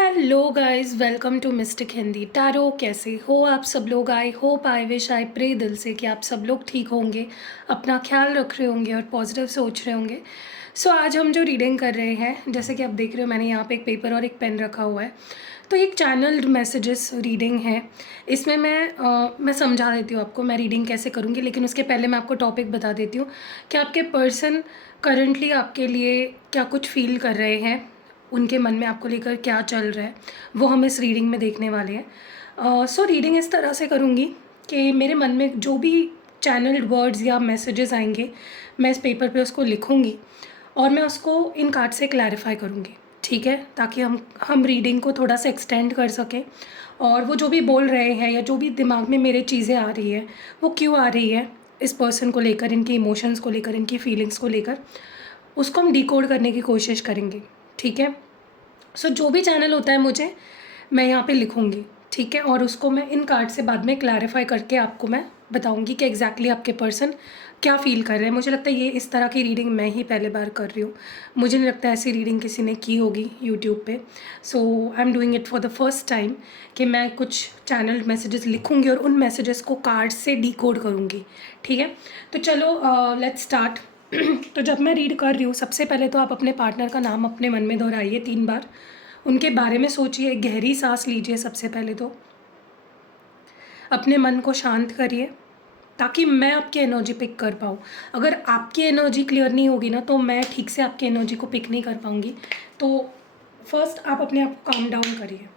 Hello guys, welcome to mystic Hindi tarot. कैसे हो आप सब लोग? I hope, I wish, I pray दिल से कि आप सब लोग ठीक होंगे, अपना ख्याल रख रहे होंगे और पॉजिटिव सोच रहे होंगे। सो आज हम जो रीडिंग कर रहे हैं, जैसे कि आप देख रहे हो, मैंने यहाँ पे एक पेपर और एक पेन रखा हुआ है। तो एक चैनल्ड मैसेजेस रीडिंग है। इसमें मैं समझा देती हूँ आपको मैं रीडिंग कैसे करूँगी, लेकिन उसके पहले मैं आपको टॉपिक बता देती हूँ कि आपके पर्सन करंटली आपके लिए क्या कुछ फील कर रहे हैं, उनके मन में आपको लेकर क्या चल रहा है, वो हम इस रीडिंग में देखने वाले हैं। सो रीडिंग इस तरह से करूँगी कि मेरे मन में जो भी चैनल्ड वर्ड्स या मैसेजेस आएंगे, मैं इस पेपर पे उसको लिखूँगी और मैं उसको इन कार्ड से क्लैरिफाई करूँगी, ठीक है, ताकि हम रीडिंग को थोड़ा सा एक्सटेंड कर सकें। और वो जो भी बोल रहे हैं या जो भी दिमाग में मेरे चीज़ें आ रही है, वो क्यों आ रही है इस पर्सन को लेकर, इनके इमोशंस को लेकर, इनकी फीलिंग्स को लेकर, उसको हम डिकोड करने की कोशिश करेंगे, ठीक है। सो जो भी चैनल होता है मैं यहाँ पे लिखूँगी, ठीक है, और उसको मैं इन कार्ड से बाद में क्लैरिफाई करके आपको मैं बताऊँगी कि एग्जैक्टली आपके पर्सन क्या फ़ील कर रहे हैं। मुझे लगता है ये इस तरह की रीडिंग मैं ही पहले बार कर रही हूँ। मुझे नहीं लगता ऐसी रीडिंग किसी ने की होगी यूट्यूब पे। So I am doing it for the first time कि मैं कुछ चैनल मैसेजेस लिखूँगी और उन मैसेजेस को कार्ड से डिकोड करूँगी, ठीक है। तो चलो लेट्स स्टार्ट। तो जब मैं रीड कर रही हूँ, सबसे पहले तो आप अपने पार्टनर का नाम अपने मन में दोहराइए 3 बार, उनके बारे में सोचिए, गहरी सांस लीजिए। सबसे पहले तो अपने मन को शांत करिए ताकि मैं आपकी एनर्जी पिक कर पाऊँ। अगर आपकी एनर्जी क्लियर नहीं होगी ना, तो मैं ठीक से आपकी एनर्जी को पिक नहीं कर पाऊँगी। तो फर्स्ट आप अपने आप को काम डाउन करिए।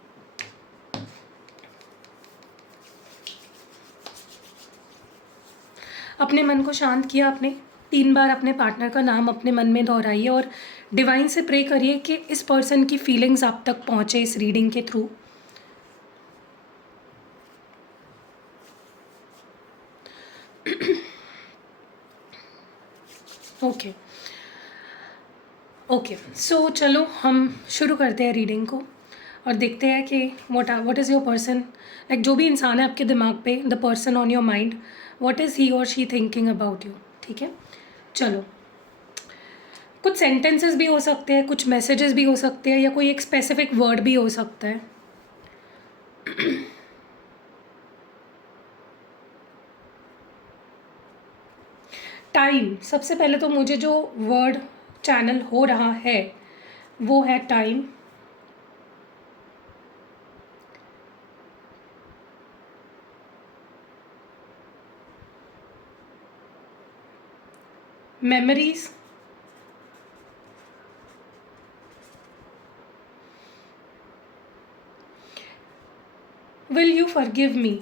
अपने मन को शांत किया आपने, 3 बार अपने पार्टनर का नाम अपने मन में दोहराइए और डिवाइन से प्रे करिए कि इस पर्सन की फीलिंग्स आप तक पहुँचे इस रीडिंग के थ्रू। ओके ओके, सो चलो हम शुरू करते हैं रीडिंग को और देखते हैं कि what is your person, like जो भी इंसान है आपके दिमाग पे, the person on your mind, what is he और शी थिंकिंग अबाउट यू, ठीक है। चलो, कुछ सेंटेंसेस भी हो सकते हैं, कुछ मैसेजेस भी हो सकते हैं, या कोई एक स्पेसिफिक वर्ड भी हो सकता है। टाइम, सबसे पहले तो मुझे जो वर्ड चैनल हो रहा है वो है time. Memories, will you forgive me,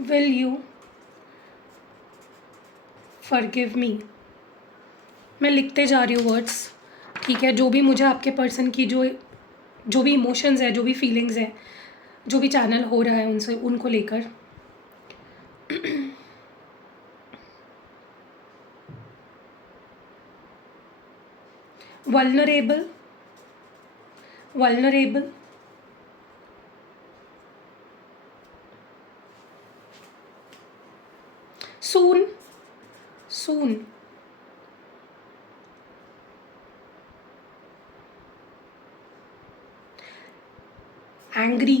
will you forgive me. मैं लिखते जा रही हूँ वर्ड्स, ठीक है, जो भी मुझे आपके पर्सन की जो भी इमोशंस है, जो भी फीलिंग्स है, जो भी चैनल हो रहा है उनसे, उनको लेकर। Vulnerable, vulnerable, soon, soon, angry,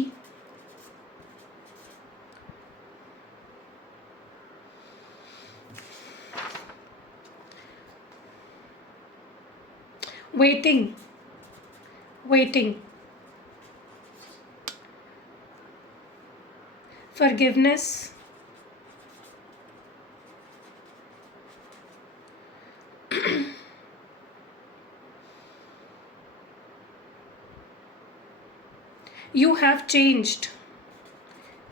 waiting, waiting, forgiveness, you have changed,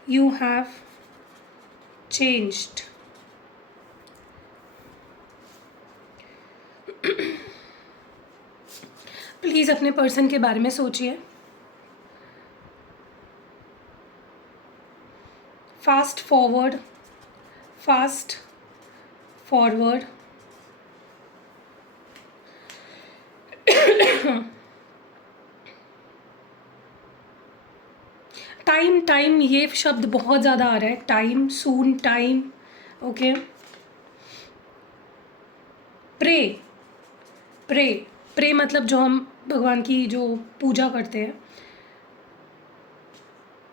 you have changed, please अपने पर्सन के बारे में सोचिए। Fast forward, fast forward, time, time, ये शब्द बहुत ज़्यादा आ रहा है, time, soon, time, okay. Pray, pray, pray मतलब जो हम भगवान की जो पूजा करते हैं।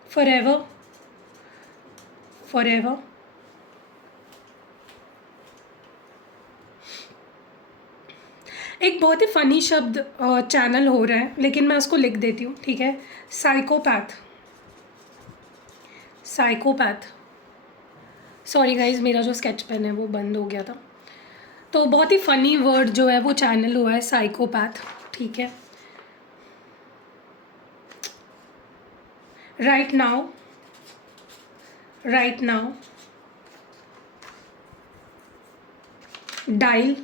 Forever, forever. एक बहुत ही फ़नी शब्द चैनल हो रहा है, लेकिन मैं उसको लिख देती हूँ, ठीक है। Psychopath, psychopath. सॉरी गाइज, मेरा जो स्केच पेन है वो बंद हो गया था। तो बहुत ही फ़नी वर्ड जो है वो चैनल हुआ है साइकोपैथ, ठीक है। Right now, right now. Dial,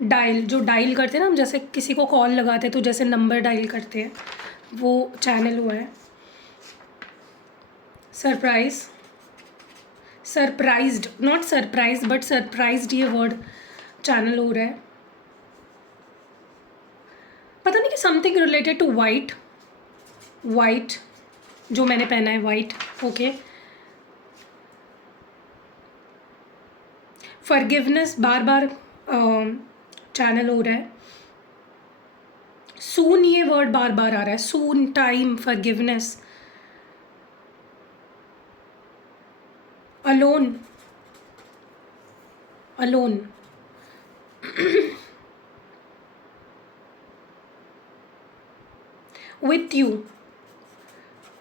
dial जो डायल करते हैं ना हम, जैसे किसी को कॉल लगाते हैं तो जैसे नंबर डायल करते हैं, वो चैनल हुआ है। Surprise, surprised, not surprise but surprised, ये वर्ड चैनल हो रहा है। पता नहीं कि something related to white, white जो मैंने पहना है वाइट, ओके। फॉरगिवनेस बार बार चैनल हो रहा है। सून, ये वर्ड बार बार आ रहा है, soon, time, forgiveness. Alone, alone. With you,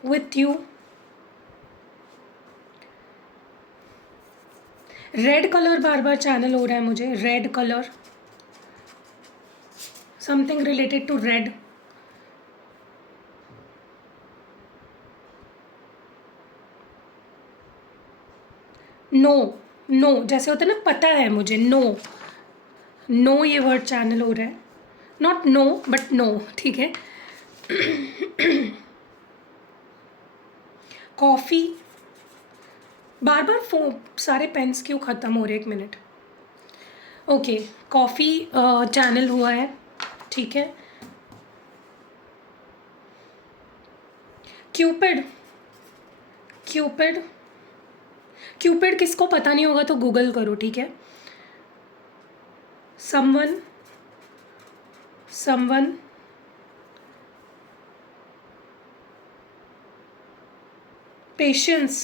with you. Red colour बार बार चैनल हो रहा है मुझे, red colour, something related to red. No, no जैसे होता है ना, पता है मुझे, नो, नो ये वर्ड चैनल हो रहा है। नॉट नो बट नो, ठीक है। कॉफ़ी, बार बार सारे पेन्स क्यों ख़त्म हो रहे, एक मिनट। ओके, कॉफ़ी चैनल हुआ है, ठीक है। क्यूपिड, क्यूपिड, क्यूपिड किसको पता नहीं होगा तो गूगल करो, ठीक है। Someone, someone. Patience,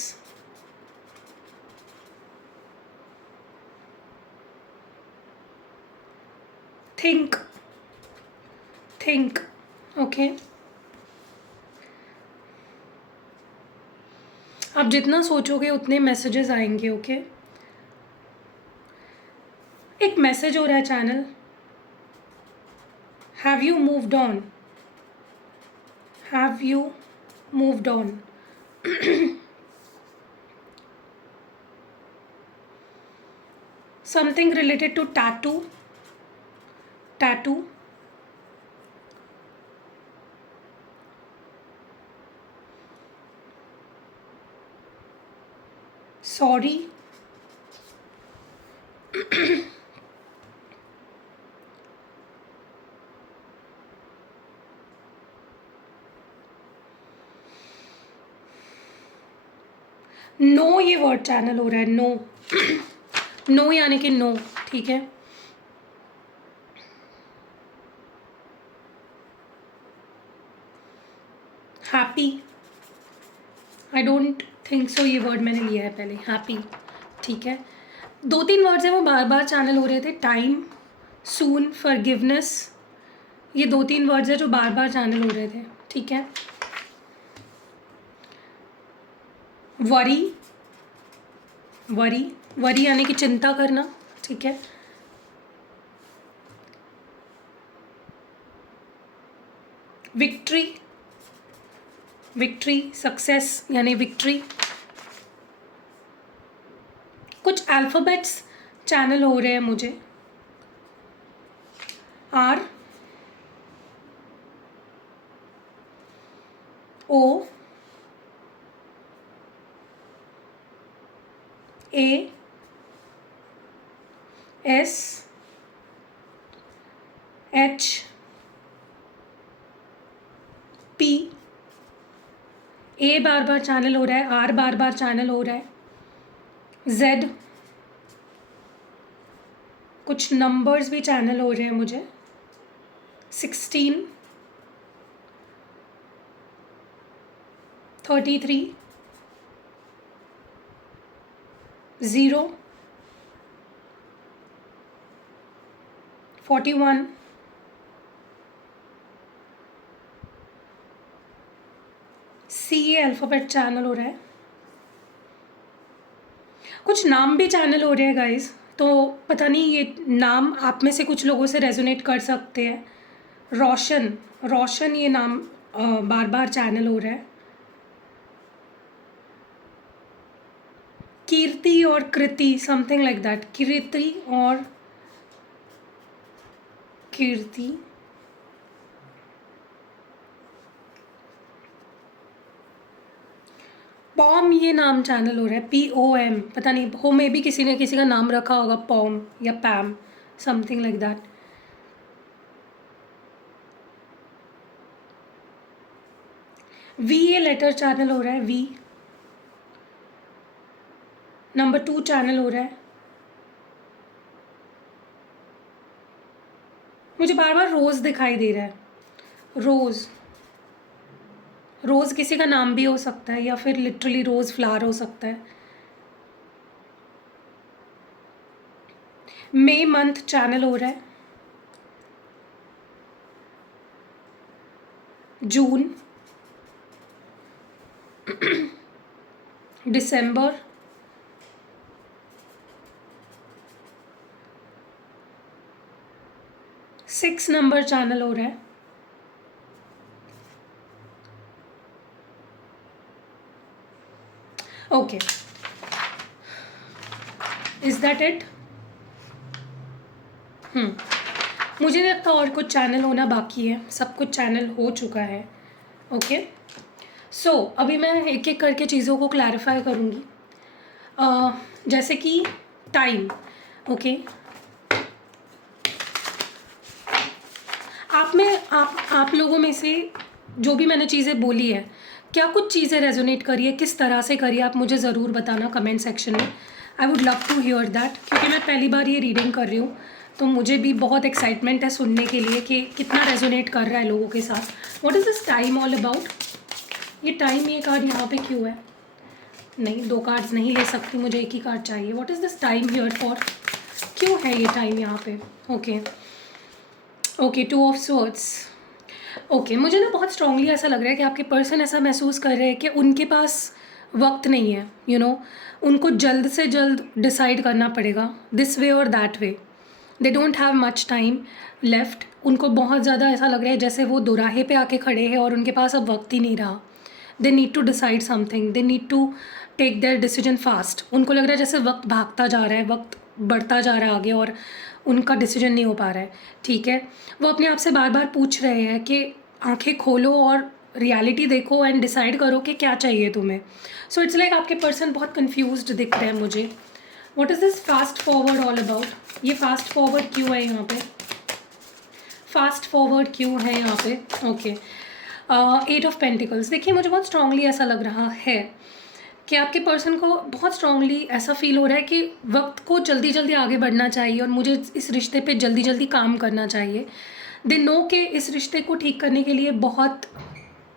think, think, okay. आप जितना सोचोगे उतने मैसेजेस आएंगे, ओके। एक मैसेज हो रहा है channel, have you moved on, have you moved on. Something related to tattoo, tattoo. Sorry, no ये वर्ड चैनल हो रहा है, नो। नो यानी कि नो, ठीक है। Happy, I don't think so ये वर्ड मैंने लिया है पहले, हैप्पी, ठीक है। 2-3 वर्ड्स हैं वो बार बार चैनल हो रहे थे, टाइम, सून, फॉरगिवनेस। ये 2-3 वर्ड्स हैं जो बार बार चैनल हो रहे थे, ठीक है। वरी, वरी, वरी यानी कि चिंता करना, ठीक है। विक्ट्री, विक्ट्री, सक्सेस यानी विक्ट्री। कुछ अल्फ़ाबेट्स चैनल हो रहे हैं मुझे, R, O, A, S, H, P. A बार बार चैनल हो रहा है, आर बार बार चैनल हो रहा है, जेड। कुछ नंबर्स भी चैनल हो रहे हैं मुझे, 16, 33, 0, 41, सी, ये अल्फ़ाबेट चैनल हो रहा है। कुछ नाम भी चैनल हो रहे हैं गाइस, तो पता नहीं ये नाम आप में से कुछ लोगों से रेजोनेट कर सकते हैं। रोशन, रोशन ये नाम बार बार चैनल हो रहा है। कीर्ति और कृति, समथिंग लाइक दैट, कीर्ति और कीर्ति। पॉम ये नाम चैनल हो रहा है, POM, पता नहीं हो, मे भी किसी ने किसी का नाम रखा होगा पॉम या पैम, समथिंग लाइक दैट। V ये लेटर चैनल हो रहा है, V। नंबर 2 चैनल हो रहा है। मुझे बार बार रोज़ दिखाई दे रहा है, रोज़। रोज़ किसी का नाम भी हो सकता है या फिर लिटरली रोज़ फ्लावर हो सकता है। मई मंथ चैनल हो रहा है। जून, दिसंबर, सिक्स नंबर चैनल हो रहा है। Okay, is that it? मुझे नहीं लगता और कुछ चैनल होना बाकी है, सब कुछ चैनल हो चुका है। ओके, सो अभी मैं एक एक करके चीज़ों को क्लैरिफाई करूँगी। जैसे कि टाइम। ओके, आप लोगों में से जो भी मैंने चीज़ें बोली है, क्या कुछ चीज़ें रेजोनेट करी है, किस तरह से करी है, आप मुझे ज़रूर बताना कमेंट सेक्शन में। I would love to hear that, क्योंकि मैं पहली बार ये रीडिंग कर रही हूँ, तो मुझे भी बहुत एक्साइटमेंट है सुनने के लिए कि कितना रेजोनेट कर रहा है लोगों के साथ। What is this time all about? ये टाइम, ये कार्ड यहाँ पे क्यों है? नहीं, 2 कार्ड्स नहीं ले सकती, मुझे एक ही कार्ड चाहिए। What is this time here for? क्यों है ये टाइम यहाँ पे? Okay okay, 2 of swords. Okay, मुझे ना बहुत स्ट्रांगली ऐसा लग रहा है कि आपके पर्सन ऐसा महसूस कर रहे हैं कि उनके पास वक्त नहीं है, उनको जल्द से जल्द डिसाइड करना पड़ेगा, दिस वे और that way. They don't have much time left. उनको बहुत ज़्यादा ऐसा लग रहा है जैसे वो दोराहे पे आके खड़े हैं और उनके पास अब वक्त ही नहीं रहा। They need to decide something, they need to take their decision fast. उनको लग रहा है जैसे वक्त भागता जा रहा है, वक्त बढ़ता जा रहा है आगे और उनका डिसीजन नहीं हो पा रहा है। ठीक है, वो अपने आप से बार बार पूछ रहे हैं कि आंखें खोलो और रियलिटी देखो एंड डिसाइड करो कि क्या चाहिए तुम्हें। सो इट्स लाइक आपके पर्सन बहुत कन्फ्यूज्ड दिख रहे हैं मुझे। What is this fast forward all about? ये फास्ट फॉरवर्ड क्यों है यहाँ पे? फास्ट फॉरवर्ड क्यों है यहाँ पे? Okay, 8 of pentacles. देखिए, मुझे बहुत स्ट्रांगली ऐसा लग रहा है कि आपके पर्सन को बहुत स्ट्रांगली ऐसा फील हो रहा है कि वक्त को जल्दी जल्दी आगे बढ़ना चाहिए और मुझे इस रिश्ते पे जल्दी जल्दी काम करना चाहिए। दे नो कि इस रिश्ते को ठीक करने के लिए बहुत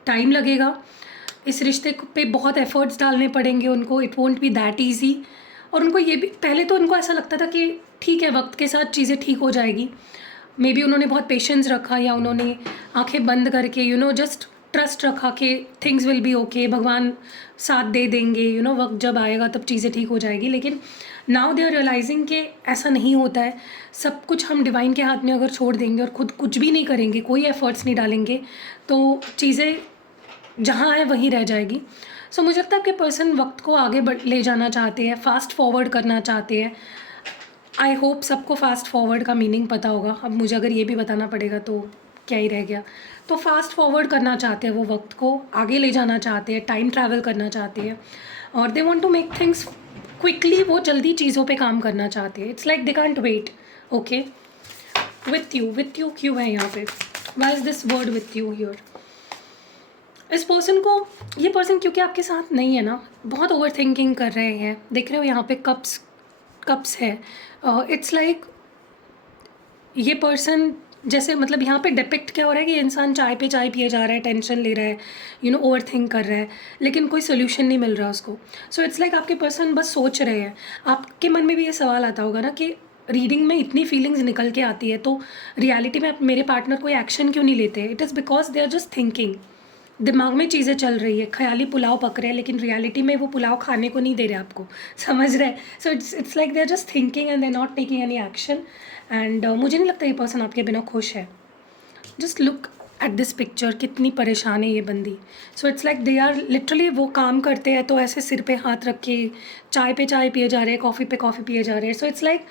टाइम लगेगा, इस रिश्ते पे बहुत एफर्ट्स डालने पड़ेंगे उनको, it won't be that easy. और उनको ये भी, पहले तो उनको ऐसा लगता था कि ठीक है, वक्त के साथ चीज़ें ठीक हो जाएगी। मे बी उन्होंने बहुत पेशेंस रखा या उन्होंने आंखें बंद करके जस्ट ट्रस्ट रखा कि थिंग्स विल बी ओके, भगवान साथ दे देंगे, वक्त जब आएगा तब चीज़ें ठीक हो जाएगी। लेकिन नाउ दे आर रियलाइजिंग कि ऐसा नहीं होता है। सब कुछ हम डिवाइन के हाथ में अगर छोड़ देंगे और खुद कुछ भी नहीं करेंगे, कोई एफर्ट्स नहीं डालेंगे, तो चीज़ें जहाँ है वहीं रह जाएगी। सो मुझे लगता है आपके पर्सन वक्त को आगे ले जाना चाहते हैं, फास्ट फॉरवर्ड करना चाहते हैं। आई होप सबको फास्ट फॉरवर्ड का मीनिंग पता होगा। अब मुझे अगर ये भी बताना पड़ेगा तो क्या ही रह गया। तो फास्ट फॉरवर्ड करना चाहते हैं, वो वक्त को आगे ले जाना चाहते हैं, टाइम ट्रैवल करना चाहते हैं और they want to make things quickly. वो जल्दी चीज़ों पे काम करना चाहते हैं। It's like they can't wait. Okay, with you क्यों है यहाँ पे? Why is this word with you here? इस पर्सन को, ये पर्सन क्योंकि आपके साथ नहीं है ना, बहुत ओवर थिंकिंग कर रहे हैं। देख रहे हो यहाँ पे कप्स है। इट्स लाइक ये पर्सन जैसे मतलब यहाँ पे डिपिक्ट क्या हो रहा है कि इंसान चाय पे चाय पिए जा रहा है, टेंशन ले रहा है, ओवर थिंक कर रहा है, लेकिन कोई सोल्यूशन नहीं मिल रहा उसको। सो इट्स लाइक आपके पर्सन बस सोच रहे हैं। आपके मन में भी ये सवाल आता होगा ना कि रीडिंग में इतनी फीलिंग्स निकल के आती है, तो रियलिटी में मेरे पार्टनर कोई एक्शन क्यों नहीं लेते? It is because they are just thinking. दिमाग में चीज़ें चल रही है, ख़याली पुलाव पक रहे हैं, लेकिन रियलिटी में वो पुलाव खाने को नहीं दे रहे आपको, समझ रहे हैं? So it's like they are just thinking and they are not taking any action. And मुझे नहीं लगता ये पर्सन आपके बिना खुश है। Just look at this picture, कितनी परेशान है ये बंदी। So it's like they are literally, वो काम करते हैं तो ऐसे सिर पे हाथ रख के चाय पे चाय पिए जा रहे हैं, कॉफ़ी पे कॉफ़ी पिए जा रहे हैं। सो इट्स लाइक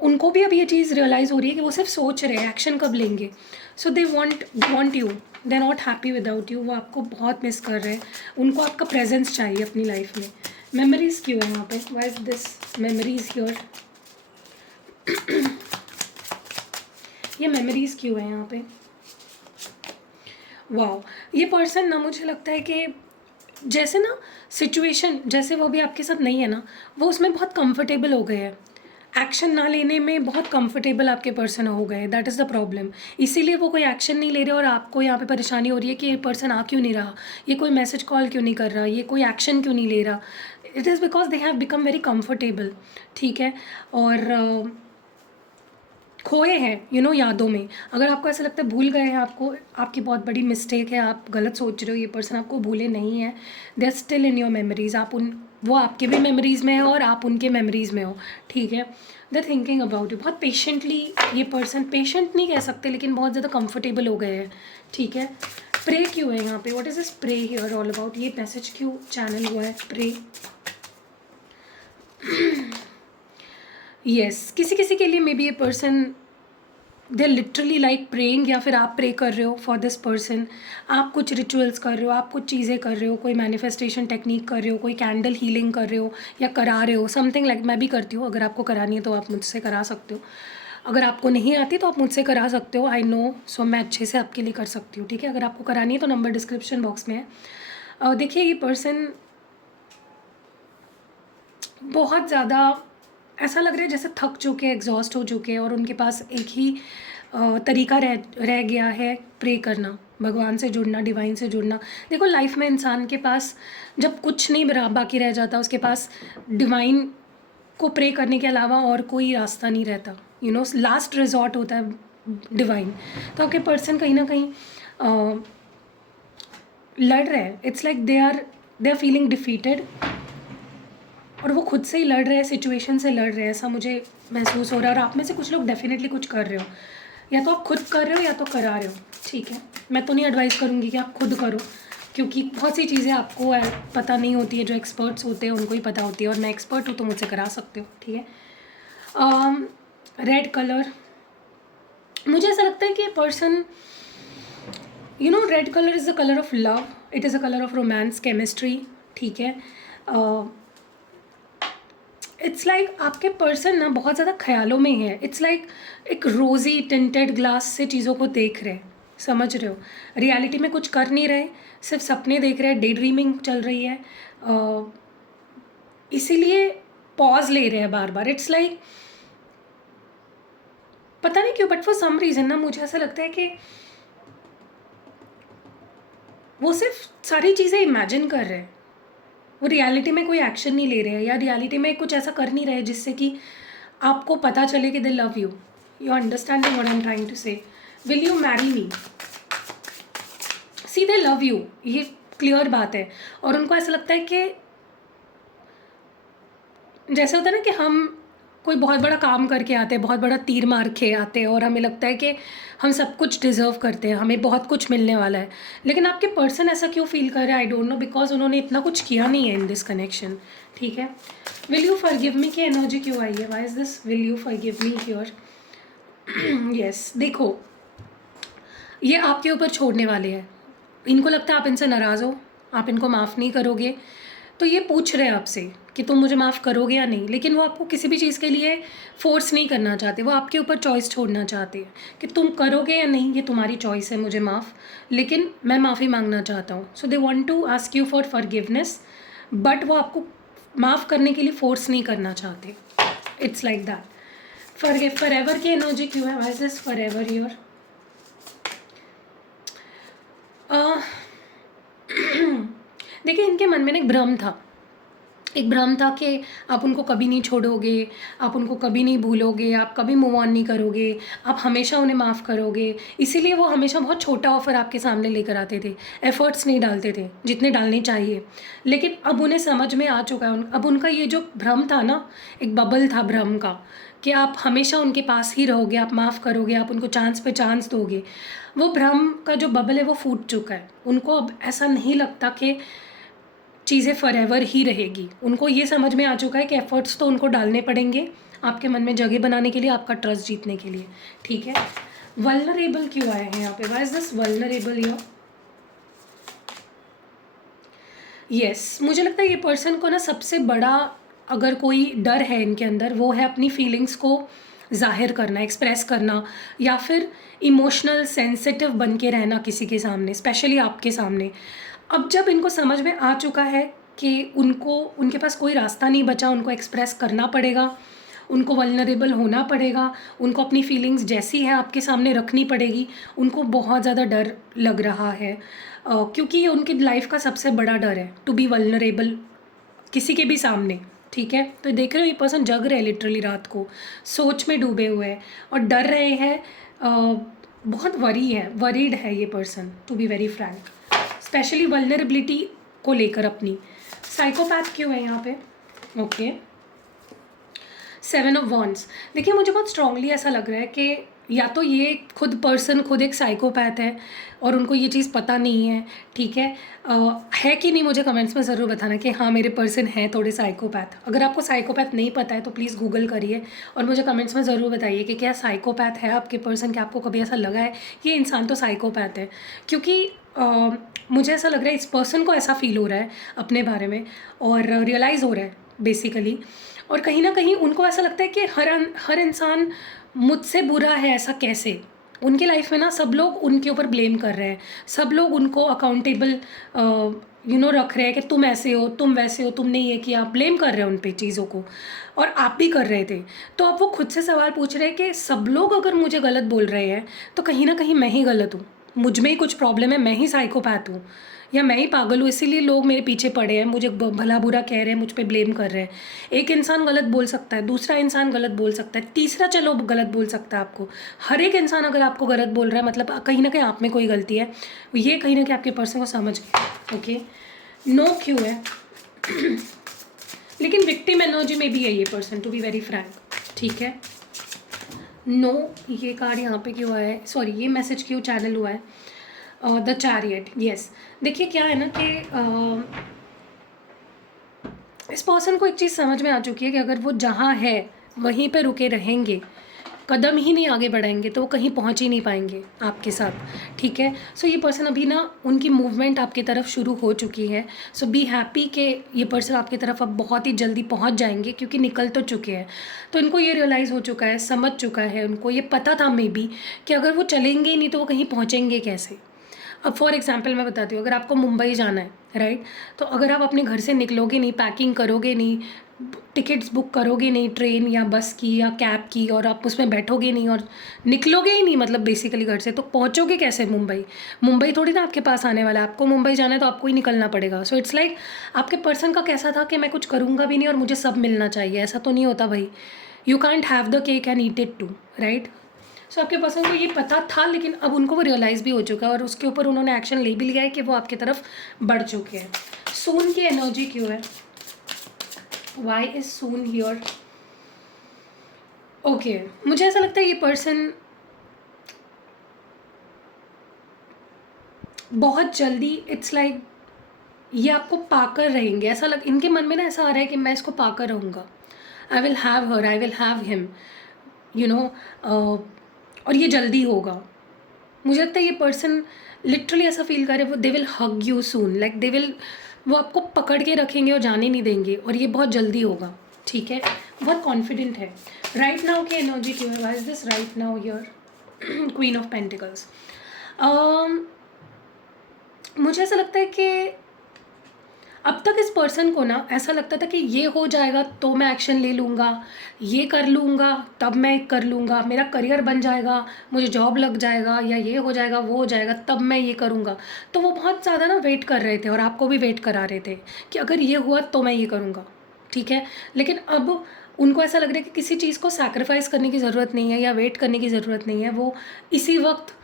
उनको भी अब ये चीज़ रियलाइज़ हो रही है कि वो सिर्फ सोच रहे हैं, एक्शन कब लेंगे। So they want you, they are not happy without you. वो आपको बहुत मिस कर रहे हैं, उनको आपका प्रेजेंस चाहिए अपनी लाइफ में। मेमोरीज़ क्यों है यहाँ पे? Why is this memories here? ये मेमोरीज़ क्यों है यहाँ पे? वाओ, ये पर्सन ना, मुझे लगता है कि जैसे ना सिचुएशन, जैसे वो भी आपके साथ नहीं है ना, वो उसमें बहुत कंफर्टेबल हो गए हैं। एक्शन ना लेने में बहुत कंफर्टेबल आपके पर्सन हो गए, दैट इज़ द प्रॉब्लम। इसीलिए वो कोई एक्शन नहीं ले रहे और आपको यहाँ पे परेशानी हो रही है कि ये पर्सन आ क्यों नहीं रहा, ये कोई मैसेज कॉल क्यों नहीं कर रहा, ये कोई एक्शन क्यों नहीं ले रहा। It is because they have become very comfortable, ठीक है। और खोए हैं यादों में। अगर आपको ऐसा लगता है भूल गए हैं आपको, आपकी बहुत बड़ी मिस्टेक है, आप गलत सोच रहे हो, ये पर्सन आपको भूले नहीं है। They are still in your memories. वो आपके भी मेमोरीज़ में है और आप उनके मेमोरीज़ में हो, ठीक है। They are thinking about you बहुत पेशेंटली। ये पर्सन पेशेंट नहीं कह सकते, लेकिन बहुत ज़्यादा कंफर्टेबल हो गए हैं, ठीक है। प्रे क्यों है यहाँ पे? What is this pray here all about? ये मैसेज क्यों चैनल हुआ है? प्रे, यस, किसी किसी के लिए मे बी ये person they literally like praying, या फिर आप प्रे कर रहे हो फॉर दिस पर्सन। आप कुछ रिचुअल्स कर रहे हो, आप कुछ चीज़ें कर रहे हो, कोई मैनिफेस्टेशन टेक्निक कर रहे हो, कोई कैंडल हीलिंग कर रहे हो या करा रहे हो, समथिंग लाइक। मैं भी करती हूँ, अगर आपको करानी है तो आप मुझसे करा सकते हो। अगर आपको नहीं आती तो आप मुझसे करा सकते हो, आई नो। सो मैं अच्छे से आपके लिए कर सकती हूँ, ठीक है। अगर आपको करानी है तो नंबर डिस्क्रिप्शन बॉक्स में है। देखिए, ये पर्सन बहुत ज़्यादा ऐसा लग रहा है जैसे थक चुके हैं, एग्जॉस्ट हो चुके हैं, और उनके पास एक ही तरीका रह गया है, प्रे करना, भगवान से जुड़ना, डिवाइन से जुड़ना। देखो, लाइफ में इंसान के पास जब कुछ नहीं बाकी रह जाता, उसके पास डिवाइन को प्रे करने के अलावा और कोई रास्ता नहीं रहता। लास्ट रिजॉर्ट होता है डिवाइन। तो आपके पर्सन कहीं ना कहीं लड़ रहे हैं। It's like they are feeling defeated, और वो खुद से ही लड़ रहे हैं, सिचुएशन से लड़ रहे हैं, ऐसा मुझे महसूस हो रहा है। और आप में से कुछ लोग डेफिनेटली कुछ कर रहे हो, या तो आप खुद कर रहे हो या तो करा रहे हो, ठीक है। मैं तो नहीं एडवाइस करूँगी कि आप खुद करो, क्योंकि बहुत सी चीज़ें आपको पता नहीं होती है, जो एक्सपर्ट्स होते हैं उनको ही पता होती है, और मैं एक्सपर्ट हूँ तो मुझसे करा सकते हो, ठीक है। रेड कलर, मुझे ऐसा लगता है कि person, red colour is the colour of love, it is a colour of romance, chemistry, ठीक है। इट्स लाइक आपके पर्सन ना बहुत ज़्यादा ख्यालों में है। इट्स लाइक एक रोज़ी टिंटेड ग्लास से चीज़ों को देख रहे हैं, समझ रहे हो। रियलिटी में कुछ कर नहीं रहे, सिर्फ सपने देख रहे हैं, डे ड्रीमिंग चल रही है, इसीलिए पॉज ले रहे हैं बार बार। इट्स लाइक पता नहीं क्यों, बट फॉर सम रीज़न ना मुझे ऐसा लगता है कि वो सिर्फ सारी चीज़ें इमेजिन कर रहे हैं, वो रियलिटी में कोई एक्शन नहीं ले रहे हैं, या रियलिटी में कुछ ऐसा कर नहीं रहे जिससे कि आपको पता चले कि they love you. You understanding what I am trying to say? Will you marry me? See, they love you, ये क्लियर बात है। और उनको ऐसा लगता है कि जैसे होता है ना कि हम कोई बहुत बड़ा काम करके आते हैं, बहुत बड़ा तीर मार के आते हैं, और हमें लगता है कि हम सब कुछ डिज़र्व करते हैं, हमें बहुत कुछ मिलने वाला है। लेकिन आपके पर्सन ऐसा क्यों फील कर रहे हैं, आई डोंट नो, बिकॉज उन्होंने इतना कुछ किया नहीं है इन दिस कनेक्शन, ठीक है। विल यू फॉरगिव मी की एनर्जी क्यों आई है? Why is this will you forgive me here? Yes, देखो, ये आपके ऊपर छोड़ने वाले हैं। इनको लगता है आप इनसे नाराज़ हो, आप इनको माफ़ नहीं करोगे, तो ये पूछ रहे हैं आपसे कि तुम मुझे माफ़ करोगे या नहीं। लेकिन वो आपको किसी भी चीज़ के लिए फोर्स नहीं करना चाहते, वो आपके ऊपर चॉइस छोड़ना चाहते हैं कि तुम करोगे या नहीं, ये तुम्हारी चॉइस है मुझे माफ़, लेकिन मैं माफ़ी मांगना चाहता हूँ। So they want to ask you for forgiveness, but वो आपको माफ़ करने के लिए फोर्स नहीं करना चाहते। It's like that. फॉरएवर की एनर्जी क्यों है? Why is this forever here? देखिए इनके मन में ना एक भ्रम था कि आप उनको कभी नहीं छोड़ोगे, आप उनको कभी नहीं भूलोगे, आप कभी मूव ऑन नहीं करोगे, आप हमेशा उन्हें माफ़ करोगे। इसीलिए वो हमेशा बहुत छोटा ऑफ़र आपके सामने लेकर आते थे, एफ़र्ट्स नहीं डालते थे जितने डालने चाहिए। लेकिन अब उन्हें समझ में आ चुका है, अब उनका ये जो भ्रम था ना, एक बबल था भ्रम का कि आप हमेशा उनके पास ही रहोगे, आप माफ़ करोगे, आप उनको चांस पे चांस दोगे। वो भ्रम का जो बबल है वो फूट चुका है। उनको अब ऐसा नहीं लगता कि चीज़ें फॉरएवर ही रहेगी। उनको ये समझ में आ चुका है कि एफ़र्ट्स तो उनको डालने पड़ेंगे आपके मन में जगह बनाने के लिए, आपका ट्रस्ट जीतने के लिए, ठीक है। वल्नरेबल क्यों आए हैं यहाँ पे? Why is this vulnerable here? Yes, मुझे लगता है ये पर्सन को ना सबसे बड़ा अगर कोई डर है इनके अंदर, वो है अपनी फीलिंग्स को ज़ाहिर करना, एक्सप्रेस करना, या फिर इमोशनल सेंसिटिव बन के रहना किसी के सामने, स्पेशली आपके सामने। अब जब इनको समझ में आ चुका है कि उनके पास कोई रास्ता नहीं बचा, उनको एक्सप्रेस करना पड़ेगा, उनको वल्नरेबल होना पड़ेगा, उनको अपनी फीलिंग्स जैसी है आपके सामने रखनी पड़ेगी, उनको बहुत ज़्यादा डर लग रहा है, क्योंकि ये उनकी लाइफ का सबसे बड़ा डर है, टू बी वल्नरेबल किसी के भी सामने, ठीक है। तो देख रहे हो ये पर्सन जग रहे हैं लिटरली, रात को सोच में डूबे हुए हैं और डर रहे हैं, बहुत वरीड है ये person, to be very frank, specially vulnerability को लेकर अपनी। साइकोपैथ क्यों है यहाँ पे? Okay, 7 of wands. देखिए मुझे बहुत स्ट्रांगली ऐसा लग रहा है कि या तो ये खुद एक साइकोपैथ है और उनको ये चीज़ पता नहीं है, ठीक है कि नहीं, मुझे कमेंट्स में ज़रूर बताना कि हाँ मेरे पर्सन हैं थोड़े साइकोपैथ। अगर आपको साइकोपैथ नहीं पता है तो प्लीज़ गूगल करिए और मुझे कमेंट्स में ज़रूर बताइए कि क्या साइकोपैथ है आपके पर्सन, क्या आपको कभी ऐसा लगा है कि ये इंसान तो साइकोपैथ है। क्योंकि मुझे ऐसा लग रहा है इस पर्सन को ऐसा फील हो रहा है अपने बारे में और रियलाइज़ हो रहा है बेसिकली, और कहीं ना कहीं उनको ऐसा लगता है कि हर इंसान मुझसे बुरा है, ऐसा कैसे? उनके लाइफ में ना सब लोग उनके ऊपर ब्लेम कर रहे हैं, सब लोग उनको अकाउंटेबल रख रहे हैं कि तुम ऐसे हो, तुम वैसे हो, तुमने ये किया, ब्लेम कर रहे हैं उन पे चीज़ों को, और आप भी कर रहे थे। तो अब वो खुद से सवाल पूछ रहे हैं कि सब लोग अगर मुझे गलत बोल रहे हैं तो कहीं ना कहीं मैं ही गलत हूँ, मुझ में ही कुछ प्रॉब्लम है, मैं ही साइकोपैथ हूँ या मैं ही पागल हूँ, इसीलिए लोग मेरे पीछे पड़े हैं, मुझे भला बुरा कह रहे हैं, मुझ पे ब्लेम कर रहे हैं। एक इंसान गलत बोल सकता है, दूसरा इंसान गलत बोल सकता है, तीसरा चलो गलत बोल सकता है आपको। हर एक इंसान अगर आपको गलत बोल रहा है मतलब कहीं ना कहीं आप में कोई गलती है, ये कहीं ना कहीं आपके पर्सन को समझ गया। ओके, नो क्यों है? लेकिन विक्टिम एनर्जी में भी है ये person, to be very frank, ठीक है। नो, ये कार्ड यहाँ पे क्यों आया है, सॉरी ये मैसेज क्यों चैनल हुआ है? The chariot, yes. देखिए क्या है ना कि इस पर्सन को एक चीज़ समझ में आ चुकी है कि अगर वो जहाँ है वहीं पे रुके रहेंगे, कदम ही नहीं आगे बढ़ाएंगे तो वो कहीं पहुँच ही नहीं पाएंगे आपके साथ, ठीक है। सो ये पर्सन अभी ना उनकी मूवमेंट आपकी तरफ शुरू हो चुकी है। सो बी हैप्पी कि ये पर्सन आपकी तरफ अब बहुत ही जल्दी पहुँच जाएंगे, क्योंकि निकल तो चुके हैं। तो इनको ये रियलाइज़ हो चुका है, समझ चुका है, उनको ये पता था मे बी कि अगर वो चलेंगे ही नहीं तो वो कहीं पहुँचेंगे कैसे। अब फॉर एग्जांपल मैं बताती हूँ, अगर आपको मुंबई जाना है राइट, तो अगर आप अपने घर से निकलोगे नहीं, पैकिंग करोगे नहीं, टिकट्स बुक करोगे नहीं ट्रेन या बस की या कैब की, और आप उसमें बैठोगे नहीं और निकलोगे ही नहीं मतलब बेसिकली घर से, तो पहुँचोगे कैसे मुंबई? मुंबई थोड़ी ना आपके पास आने वाला है, आपको मुंबई जाना है तो आपको ही निकलना पड़ेगा। सो इट्स लाइक आपके पर्सन का कैसा था कि मैं कुछ करूँगा भी नहीं और मुझे सब मिलना चाहिए, ऐसा तो नहीं होता भाई। You can't have the cake and eat it too, right. सो आपके पर्सन को ये पता था, लेकिन अब उनको वो रियलाइज़ भी हो चुका है और उसके ऊपर उन्होंने एक्शन ले भी लिया है कि वो आपकी तरफ बढ़ चुके हैं। सून की एनर्जी क्यों है? Why is soon here? Okay, मुझे ऐसा लगता है ये पर्सन बहुत जल्दी, इट्स लाइक ये आपको पाकर रहेंगे, ऐसा इनके मन में ना ऐसा आ रहा है कि मैं इसको पाकर रहूँगा, I will have her, I will have him, you know, और ये जल्दी होगा। मुझे लगता है ये पर्सन लिटरली ऐसा फील करे, वो they will hug you soon, like they will, वो आपको पकड़ के रखेंगे और जाने नहीं देंगे, और ये बहुत जल्दी होगा, ठीक है। बहुत कॉन्फिडेंट है। राइट नाउ की एनर्जी क्यों है? Why is this right now your? Queen of pentacles. मुझे ऐसा लगता है कि अब तक इस पर्सन को ना ऐसा लगता था कि ये हो जाएगा तो मैं एक्शन ले लूँगा, ये कर लूँगा तब मैं कर लूँगा, मेरा करियर बन जाएगा, मुझे जॉब लग जाएगा, या ये हो जाएगा वो हो जाएगा तब मैं ये करूँगा। तो वो बहुत ज़्यादा ना वेट कर रहे थे और आपको भी वेट करा रहे थे कि अगर ये हुआ तो मैं ये करूँगा, ठीक है। लेकिन अब उनको ऐसा लग रहा है कि किसी चीज़ को सैक्रिफाइस करने की ज़रूरत नहीं है या वेट करने की ज़रूरत नहीं है, वो इसी वक्त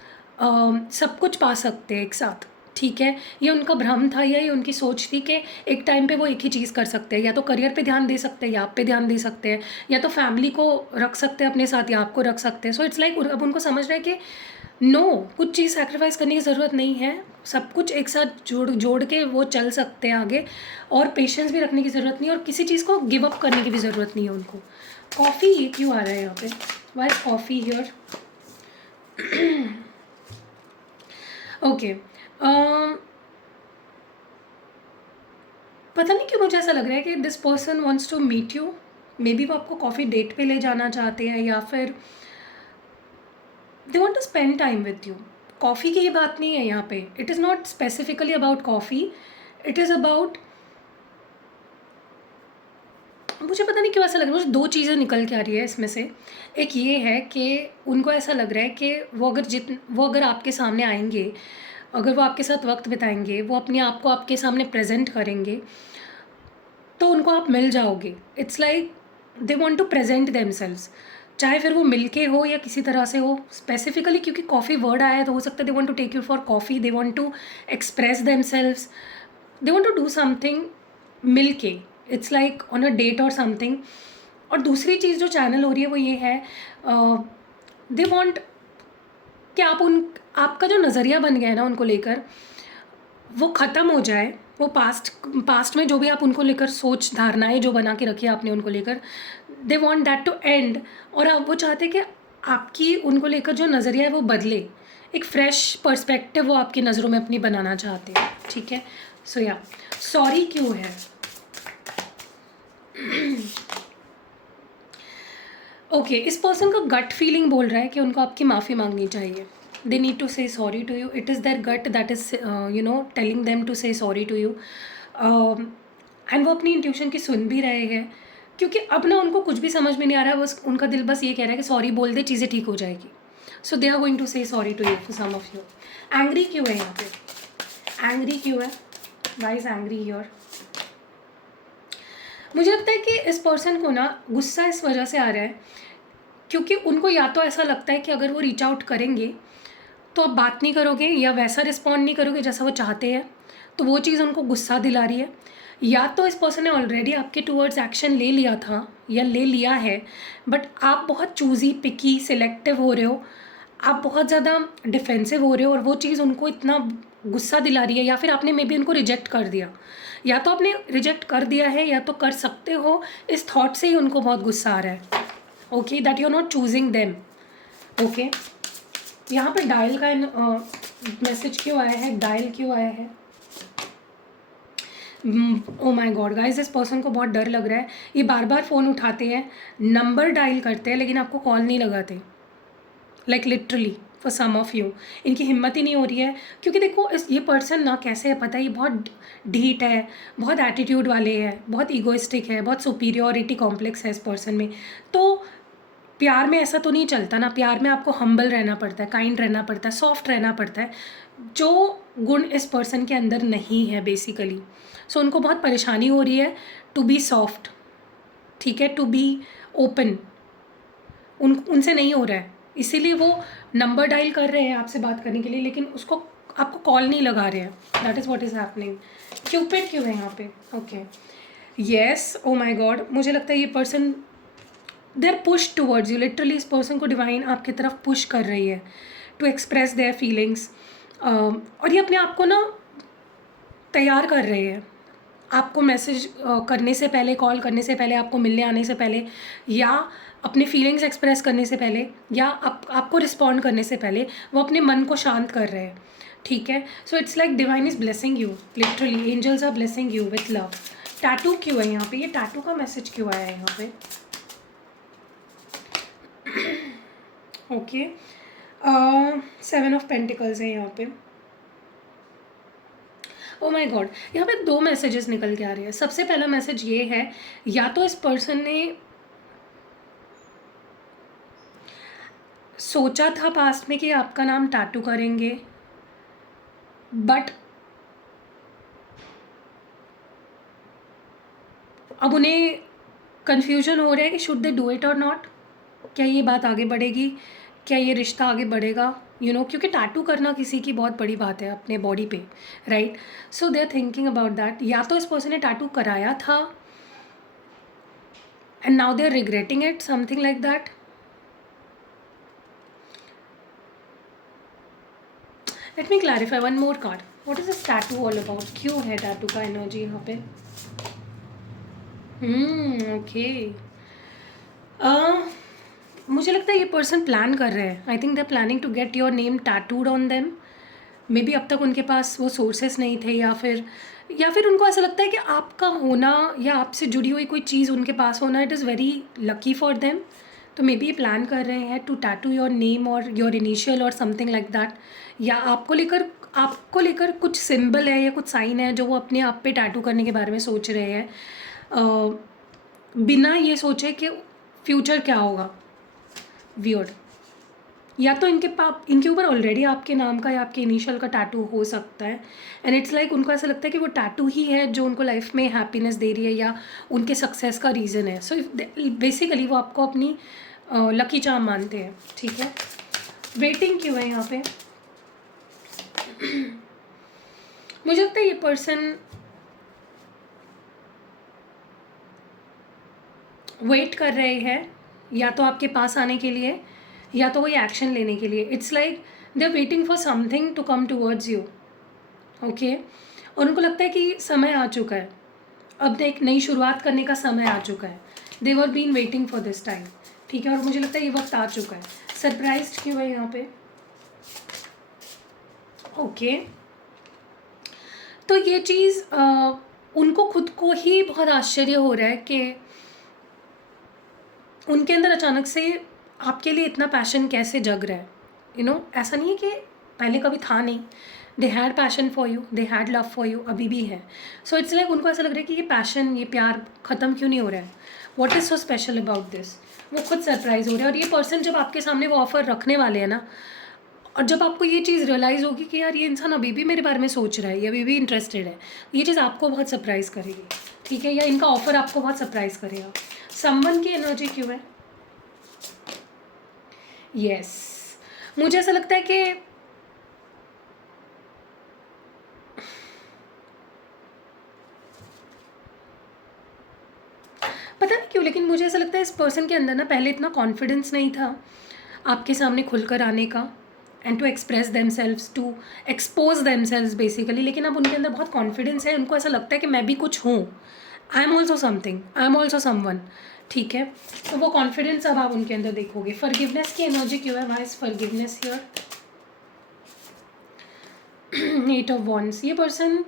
सब कुछ पा सकते हैं एक साथ, ठीक है। ये उनका भ्रम था या ये उनकी सोच थी कि एक टाइम पे वो एक ही चीज़ कर सकते हैं, या तो करियर पे ध्यान दे सकते हैं या आप पे ध्यान दे सकते हैं, या तो फैमिली को रख सकते हैं अपने साथ या आपको रख सकते हैं। सो इट्स लाइक अब उनको समझ रहे हैं कि नो, कुछ चीज़ सैक्रिफाइस करने की ज़रूरत नहीं है, सब कुछ एक साथ जोड़ जोड़ के वो चल सकते हैं आगे, और पेशेंस भी रखने की ज़रूरत नहीं है और किसी चीज़ को गिव अप करने की भी ज़रूरत नहीं है उनको। कॉफ़ी ये क्यों आ रहा है यहाँ पे? Why is coffee here? Okay, पता नहीं क्यों मुझे ऐसा लग रहा है कि this person wants to meet you. Maybe वो आपको कॉफ़ी डेट पे ले जाना चाहते हैं, या फिर they want to spend time with you. Coffee की ये बात नहीं है यहाँ पे, it is not specifically about coffee, it is about, मुझे पता नहीं क्यों ऐसा लग रहा है, मुझे दो चीज़ें निकल के आ रही है इसमें से। एक ये है कि उनको ऐसा लग रहा है कि वो अगर आपके सामने आएंगे, अगर वो आपके साथ वक्त बिताएंगे, वो अपने आप को आपके सामने प्रेजेंट करेंगे, तो उनको आप मिल जाओगे। It's like they want to present themselves, चाहे फिर वो मिल के हो या किसी तरह से हो। स्पेसिफिकली क्योंकि कॉफ़ी वर्ड आया है तो हो सकता है they want to take you for coffee, they want to express themselves, they want to do something मिल के, it's like on a date और समथिंग। और दूसरी चीज़ जो चैनल हो रही है वो ये है, दे वॉन्ट कि आपका जो नज़रिया बन गया है ना उनको लेकर, वो ख़त्म हो जाए। वो पास्ट में जो भी आप उनको लेकर सोच धारणाएं जो बना के रखी है आपने उनको लेकर, they want that to end. और अब वो चाहते हैं कि आपकी उनको लेकर जो नज़रिया है वो बदले, एक फ्रेश पर्सपेक्टिव वो आपकी नज़रों में अपनी बनाना चाहते हैं, ठीक है। सो या सॉरी क्यों है? ओके, इस पर्सन का गट फीलिंग बोल रहा है कि उनको आपकी माफ़ी मांगनी चाहिए। They need to say sorry to you, it is their gut that is telling them to say sorry to you. And वो अपनी इंट्यूशन की सुन भी रहे हैं, क्योंकि अब ना उनको कुछ भी समझ में नहीं आ रहा है, बस उनका दिल बस ये कह रहा है कि सॉरी बोल दे, चीज़ें ठीक हो जाएगी। So they are going to say sorry to you for some of you. Angry क्यों है यहाँ पे? एंग्री क्यों है? Why is angry here? मुझे लगता है कि इस पर्सन को ना गुस्सा इस वजह से आ रहा है क्योंकि उनको या तो ऐसा लगता है कि अगर वो रीच आउट करेंगे तो आप बात नहीं करोगे या वैसा रिस्पॉन्ड नहीं करोगे जैसा वो चाहते हैं, तो वो चीज़ उनको गुस्सा दिला रही है। या तो इस पर्सन ने ऑलरेडी आपके टूवर्ड्स एक्शन ले लिया था या ले लिया है, बट आप बहुत चूज़ी, पिकी, सिलेक्टिव हो रहे हो, आप बहुत ज़्यादा डिफेंसिव हो रहे हो और वो चीज़ उनको इतना गुस्सा दिला रही है, या फिर आपने मे बी उनको रिजेक्ट कर दिया। या तो आपने रिजेक्ट कर दिया है या तो कर सकते हो, इस थॉट से ही उनको बहुत गुस्सा आ रहा है। Okay, that you are not choosing them. Okay, यहाँ पे डायल का मैसेज क्यों आया है? डायल क्यों आया है? ओ माय गॉड गाइस, इस पर्सन को बहुत डर लग रहा है। ये बार बार फ़ोन उठाते हैं, नंबर डायल करते हैं, लेकिन आपको कॉल नहीं लगाते। Like literally for some of you इनकी हिम्मत ही नहीं हो रही है, क्योंकि देखो ये पर्सन ना कैसे है पता है, ये बहुत ढीठ है, बहुत एटीट्यूड वाले हैं, बहुत ईगोइस्टिक है, बहुत सुपीरियोरिटी कॉम्प्लेक्स है इस पर्सन में। तो प्यार में ऐसा तो नहीं चलता ना, प्यार में आपको हम्बल रहना पड़ता है, काइंड रहना पड़ता है, सॉफ्ट रहना पड़ता है, जो गुण इस पर्सन के अंदर नहीं है बेसिकली। सो उनको बहुत परेशानी हो रही है टू बी सॉफ्ट, ठीक है, टू बी ओपन, उनसे नहीं हो रहा है, इसीलिए वो नंबर डायल कर रहे हैं आपसे बात करने के लिए, लेकिन उसको आपको कॉल नहीं लगा रहे हैं। That is what is happening. Cupid क्यों है यहाँ पे? Okay, yes, oh my god, मुझे लगता है ये person they are push towards you. Literally इस पर्सन को डिवाइन आपकी तरफ पुश कर रही है टू एक्सप्रेस देयर फीलिंग्स। और ये अपने आप को ना तैयार कर रहे हैं, आपको मैसेज करने से पहले, कॉल करने से पहले, आपको मिलने आने से पहले, या अपने फीलिंग्स एक्सप्रेस करने से पहले, या आपको रिस्पॉन्ड करने से पहले वो अपने मन को शांत कर रहे हैं, ठीक है। So it's like divine is blessing you, literally angels are blessing you with love. Tattoo क्यों है यहाँ पे? ये टैटू का मैसेज क्यों आया है यहाँ पे? ओके, 7 ऑफ पेंटिकल्स है यहाँ पे। ओ माय गॉड, यहाँ पे 2 मैसेजेस निकल के आ रहे हैं। सबसे पहला मैसेज ये है, या तो इस पर्सन ने सोचा था पास्ट में कि आपका नाम टैटू करेंगे, बट अब उन्हें कन्फ्यूजन हो रहा है कि शुड दे डू इट और नॉट। क्या ये बात आगे बढ़ेगी, क्या ये रिश्ता आगे बढ़ेगा, क्योंकि टैटू करना किसी की बहुत बड़ी बात है अपने बॉडी पे, right. So they are thinking about that. या तो इस पर्सन ने टैटू कराया था and now they are regretting it, something like that. Let me clarify one more card, what is this tattoo all about, क्यों है tattoo का energy यहाँ पे। ओके। मुझे लगता है ये पर्सन प्लान कर रहे हैं। I think they are planning to get your name tattooed on them. Maybe अब तक उनके पास वो सोर्सेस नहीं थे, या फिर उनको ऐसा लगता है कि आपका होना या आपसे जुड़ी हुई कोई चीज़ उनके पास होना, it is very lucky for them. तो मे बी ये प्लान कर रहे हैं टू टैटू योर नेम और योर इनिशियल और समथिंग लाइक दैट। या आपको लेकर कुछ सिंबल है या कुछ साइन है जो वो अपने आप पे टैटू करने के बारे में सोच रहे हैं, बिना ये सोचे कि फ्यूचर क्या होगा। वियर्ड। या तो इनके ऊपर ऑलरेडी आपके नाम का या आपके इनिशियल का टैटू हो सकता है, एंड इट्स लाइक उनको ऐसा लगता है कि वो टैटू ही है जो उनको लाइफ में हैप्पीनेस दे रही है या उनके सक्सेस का रीज़न है। सो बेसिकली वो आपको अपनी लकी चार्म मानते हैं, ठीक है। वेटिंग क्यों है यहाँ पे। मुझे लगता है ये पर्सन वेट कर रहे हैं या तो आपके पास आने के लिए या तो कोई एक्शन लेने के लिए। It's like they are waiting for something to come towards you, okay. और उनको लगता है कि समय आ चुका है, अब एक नई शुरुआत करने का समय आ चुका है। They were been waiting for this time, ठीक है। और मुझे लगता है ये वक्त आ चुका है। सरप्राइज्ड क्यों है यहाँ पे, ओके। तो ये चीज़ उनको खुद को ही बहुत आश्चर्य हो रहा है कि उनके अंदर अचानक से आपके लिए इतना पैशन कैसे जग रहा है। ऐसा नहीं है कि पहले कभी था नहीं। They had passion for you, they had love for you, अभी भी है। सो इट्स लाइक उनको ऐसा लग रहा है कि ये पैशन, ये प्यार ख़त्म क्यों नहीं हो रहा है। What is so special about this. वो खुद सरप्राइज हो रहे हैं। और ये पर्सन जब आपके सामने वो ऑफ़र रखने वाले हैं ना, और जब आपको ये चीज़ रियलाइज़ होगी कि यार ये इंसान अभी भी मेरे बारे में सोच रहा है या अभी भी इंटरेस्टेड है, ये चीज़ आपको बहुत सरप्राइज़ करेगी, ठीक है। या इनका ऑफ़र आपको बहुत सरप्राइज़ करेगा। समवन की एनर्जी क्यों है। यस, मुझे ऐसा लगता है कि पता नहीं क्यों, लेकिन मुझे ऐसा लगता है इस पर्सन के अंदर ना पहले इतना कॉन्फिडेंस नहीं था आपके सामने खुलकर आने का, and to express themselves, to expose themselves basically. लेकिन अब उनके अंदर बहुत कॉन्फिडेंस है। उनको ऐसा लगता है कि मैं भी कुछ हूँ, I am also something, I am also someone, ठीक है। तो वो कॉन्फिडेंस अब आप उनके अंदर देखोगे। फॉरगिवनेस की एनर्जी क्यों है, why is forgiveness here. Eight of wands. ये पर्सन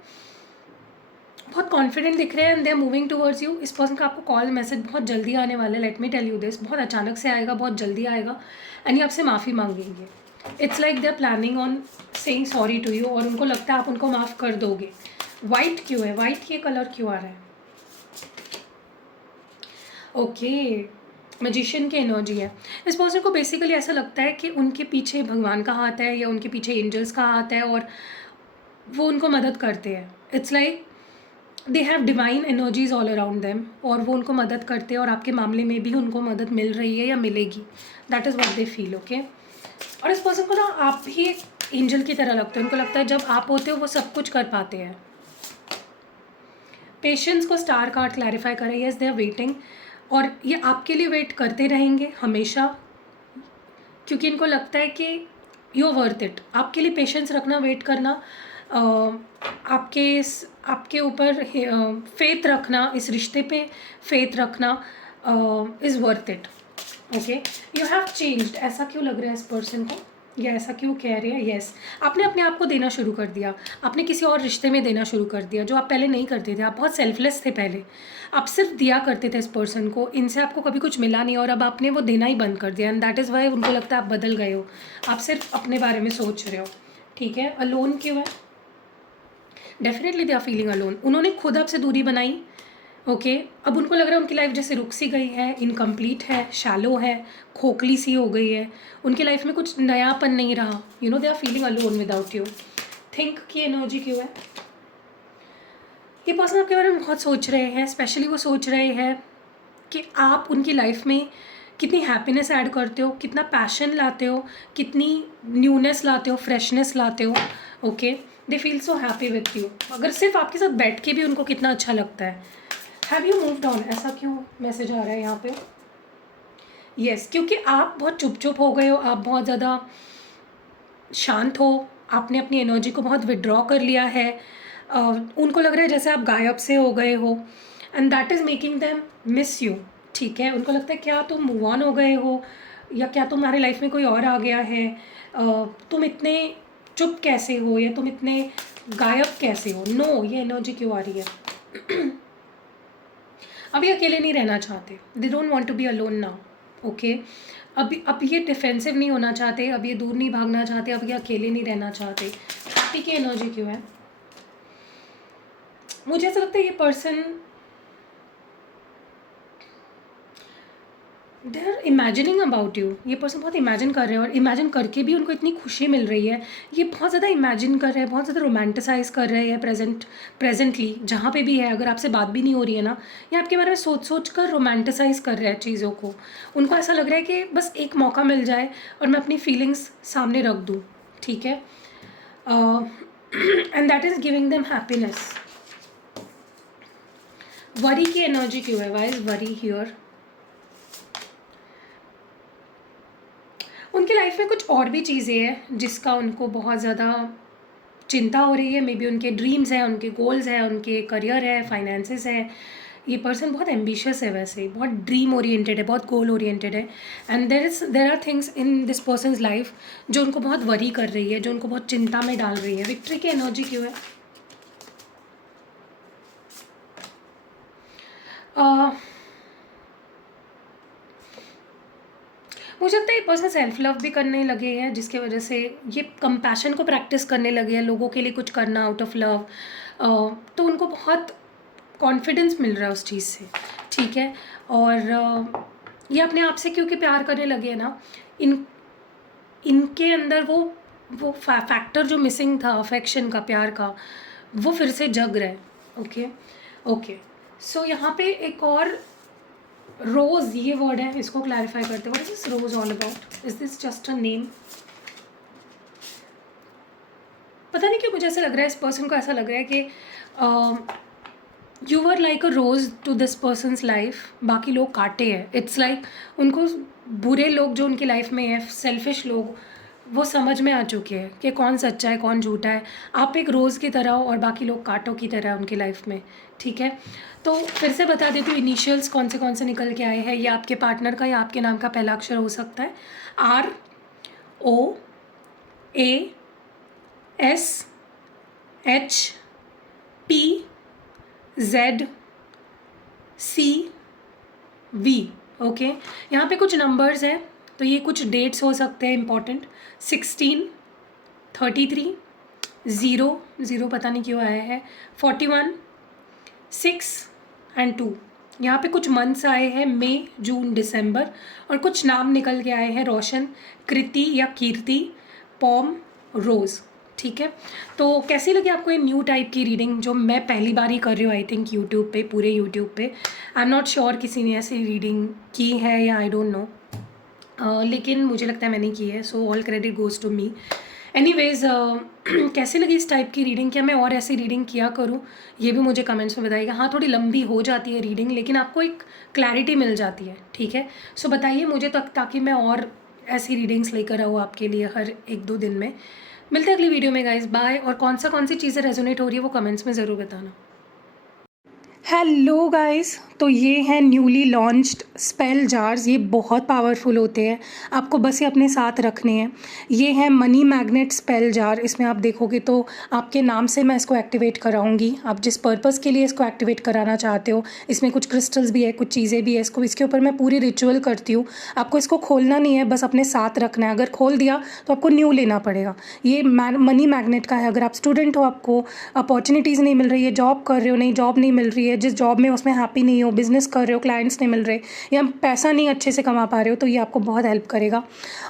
बहुत कॉन्फिडेंट दिख रहे हैं and they are moving towards you. इस पर्सन का आपको कॉल मैसेज बहुत जल्दी आने वाला है। Let me tell you this, बहुत अचानक से आएगा, बहुत जल्दी आएगा, एंड ये आपसे माफ़ी मांगेंगे। It's like they are planning on saying sorry to you, और उनको लगता है आप उनको माफ़ कर दोगे। वाइट क्यों है, वाइट ये कलर क्यों आ रहा है, ओके। मैजिशियन की एनर्जी है। इस पर्सन को बेसिकली ऐसा लगता है कि उनके पीछे भगवान का हाथ है या उनके पीछे एंजल्स का हाथ है और वो उनको मदद करते हैं। It's like they have divine energies all around them, और वो उनको मदद करते हैं और आपके मामले में भी उनको मदद मिल रही है या मिलेगी। That is what they feel, okay. और इस पर्सन को ना आप भी एक एंजल की तरह लगते हैं। उनको लगता है जब आप होते हो वो सब कुछ कर पाते हैं। पेशेंस को स्टार कार्ड क्लैरिफाई करें। यस, दे आर वेटिंग, और ये आपके लिए वेट करते रहेंगे हमेशा, क्योंकि इनको लगता है कि यू आर वर्थ इट। आपके लिए पेशेंस रखना, वेट करना, आपके ऊपर फेथ रखना, इस रिश्ते पे फेथ रखना is worth it, okay. You have changed. ऐसा क्यों लग रहा है इस पर्सन को, या ऐसा क्यों कह रहे हैं। यस, आपने अपने आप को देना शुरू कर दिया, आपने किसी और रिश्ते में देना शुरू कर दिया जो आप पहले नहीं करते थे। आप बहुत सेल्फलेस थे पहले, आप सिर्फ दिया करते थे इस पर्सन को, इनसे आपको कभी कुछ मिला नहीं, और अब आपने वो देना ही बंद कर दिया, एंड दैट इज़ वाई उनको लगता है आप बदल गए हो, आप सिर्फ अपने बारे में सोच रहे हो, ठीक है। अलोन क्यों है। Definitely they are feeling alone. उन्होंने खुद आपसे दूरी बनाई, ओके। अब उनको लग रहा है उनकी लाइफ जैसे रुक सी गई है, इनकम्प्लीट है, शैलो है, खोखली सी हो गई है, उनकी लाइफ में कुछ नयापन नहीं रहा, you know, they are feeling alone without you. Think की एनर्जी क्यों है? ये पर्सन आपके बारे में बहुत सोच रहे हैं, स्पेशली वो सोच रहे हैं कि आप उनकी लाइफ में कितनी हैप्पीनेस ऐड करते हो, कितना पैशन लाते हो, कितनी न्यूनेस लाते हो, फ्रेशनेस लाते हो, okay. They feel so happy with you. अगर सिर्फ आपके साथ बैठ के भी उनको कितना अच्छा लगता है। हैव यू मूव्ड ऑन, ऐसा क्यों मैसेज आ रहा है यहाँ पे? यस, क्योंकि आप बहुत चुप चुप हो गए हो, आप बहुत ज़्यादा शांत हो, आपने अपनी एनर्जी को बहुत विड्रॉ कर लिया है। उनको लग रहा है जैसे आप गायब से हो गए हो, and that is making them miss you, ठीक है। उनको लगता है क्या तुम मूव ऑन हो गए हो, या क्या तुम्हारी लाइफ में कोई और आ गया है, तुम इतने चुप कैसे हो, या तुम इतने गायब कैसे हो। नो, ये एनर्जी क्यों आ रही है? अभी अकेले नहीं रहना चाहते, they don't want to be alone now, okay. अब ये डिफेंसिव नहीं होना चाहते, अब ये दूर नहीं भागना चाहते, अब ये अकेले नहीं रहना चाहते। हैप्पी की एनर्जी क्यों है? मुझे ऐसा लगता है ये person, they are imagining about you. ये पर्सन बहुत इमेजिन कर रहे हैं, और इमेजिन करके भी उनको इतनी खुशी मिल रही है। ये बहुत ज़्यादा इमेजिन कर रहे हैं, बहुत ज़्यादा रोमांटिसाइज कर रहे हैं प्रेजेंटली जहाँ पे भी है। अगर आपसे बात भी नहीं हो रही है ना, ये आपके बारे में सोच सोच कर रोमांटिसाइज कर रहे हैं चीज़ों को। उनको ऐसा लग रहा है कि बस एक मौका मिल जाए और मैं अपनी फीलिंग्स सामने रख दूँ, ठीक है। And that is giving them happiness. Worry की एनर्जी क्यों है? Why is worry here? उनकी लाइफ में कुछ और भी चीज़ें हैं जिसका उनको बहुत ज़्यादा चिंता हो रही है। मे बी उनके ड्रीम्स हैं, उनके गोल्स हैं, उनके करियर है, फाइनेंसेस है। ये पर्सन बहुत एम्बिशियस है, वैसे बहुत ड्रीम ओरिएंटेड है, बहुत गोल ओरिएंटेड है। And there are things in this person's life जो उनको बहुत वरी कर रही है, जो उनको बहुत चिंता में डाल रही है। विक्ट्री की एनर्जी क्यों है? मुझे लगता है ये पर्सन सेल्फ लव भी करने लगे हैं, जिसकी वजह से ये कंपैशन को प्रैक्टिस करने लगे हैं, लोगों के लिए कुछ करना आउट ऑफ लव। तो उनको बहुत कॉन्फिडेंस मिल रहा है उस चीज़ से, ठीक है। और ये अपने आप से क्योंकि प्यार करने लगे हैं ना, इनके अंदर वो फैक्टर जो मिसिंग था अफेक्शन का, प्यार का, वो फिर से जग रहा है, ओके ओके। सो यहाँ पे एक और रोज़ ये वर्ड है, इसको क्लैरिफाई करते हैं। What is this rose all about? Is this just a name? पता नहीं क्यों मुझे ऐसा लग रहा है, इस पर्सन को ऐसा लग रहा है कि you were like a rose to this person's life. बाकी लोग कांटे हैं। इट्स लाइक उनको बुरे लोग जो उनकी लाइफ में है, सेल्फिश लोग, वो समझ में आ चुके हैं कि कौन सच्चा है कौन झूठा है। आप एक रोज़ की तरह हो और बाकी लोग कांटों की तरह उनकी लाइफ में, ठीक है। तो फिर से बता देती हूँ इनिशियल्स कौन से निकल के आए हैं। ये आपके पार्टनर का या आपके नाम का पहला अक्षर हो सकता है। ROASHPZC, okay. यहाँ पे कुछ नंबर्स हैं, तो ये कुछ डेट्स हो सकते हैं इंपॉर्टेंट। 16, 33, 0 पता नहीं क्यों आया है, 41, 6 एंड 2। यहाँ पे कुछ मंथ्स आए हैं, मई, जून, दिसंबर, और कुछ नाम निकल के आए हैं, रोशन, कृति या कीर्ति, पॉम, रोज़, ठीक है। तो कैसी लगी आपको ये न्यू टाइप की रीडिंग जो मैं पहली बार ही कर रही हूँ, आई थिंक यूट्यूब पे, पूरे यूट्यूब पे। आई एम नॉट श्योर किसी ने ऐसी रीडिंग की है या आई डोंट नो, लेकिन मुझे लगता है मैंने की है, so all credit goes to me. Anyways, कैसी लगी इस टाइप की रीडिंग? क्या मैं और ऐसी रीडिंग किया करूँ? ये भी मुझे कमेंट्स में बताइएगा। हाँ, थोड़ी लंबी हो जाती है रीडिंग, लेकिन आपको एक क्लैरिटी मिल जाती है, ठीक है। सो बताइए मुझे तक, ताकि मैं और ऐसी रीडिंग्स लेकर आऊँ आपके लिए हर 1-2 दिन में। मिलते हैं अगली वीडियो में गाइस, बाय। और कौन सी चीज़ें रेजोनेट हो रही है वो कमेंट्स में ज़रूर बताना। हेलो गाइस, तो ये हैं न्यूली लॉन्च्ड स्पेल जार्स। ये बहुत पावरफुल होते हैं, आपको बस ये अपने साथ रखने हैं। ये है मनी मैग्नेट स्पेल जार। इसमें आप देखोगे तो आपके नाम से मैं इसको एक्टिवेट कराऊंगी, आप जिस पर्पज़ के लिए इसको एक्टिवेट कराना चाहते हो। इसमें कुछ क्रिस्टल्स भी है, कुछ चीज़ें भी है। इसके ऊपर मैं पूरी रिचुअल करती हूँ। आपको इसको खोलना नहीं है, बस अपने साथ रखना है। अगर खोल दिया तो आपको न्यू लेना पड़ेगा। ये मनी मैग्नेट का है। अगर आप स्टूडेंट हो, आपको अपॉर्चुनिटीज़ नहीं मिल रही है, जॉब कर रहे हो, नहीं जॉब नहीं मिल रही है, जिस जॉब में उसमें हैप्पी नहीं हो, बिजनेस कर रहे हो, क्लाइंट्स नहीं मिल रहे, या पैसा नहीं अच्छे से कमा पा रहे हो, तो ये आपको बहुत हेल्प करेगा।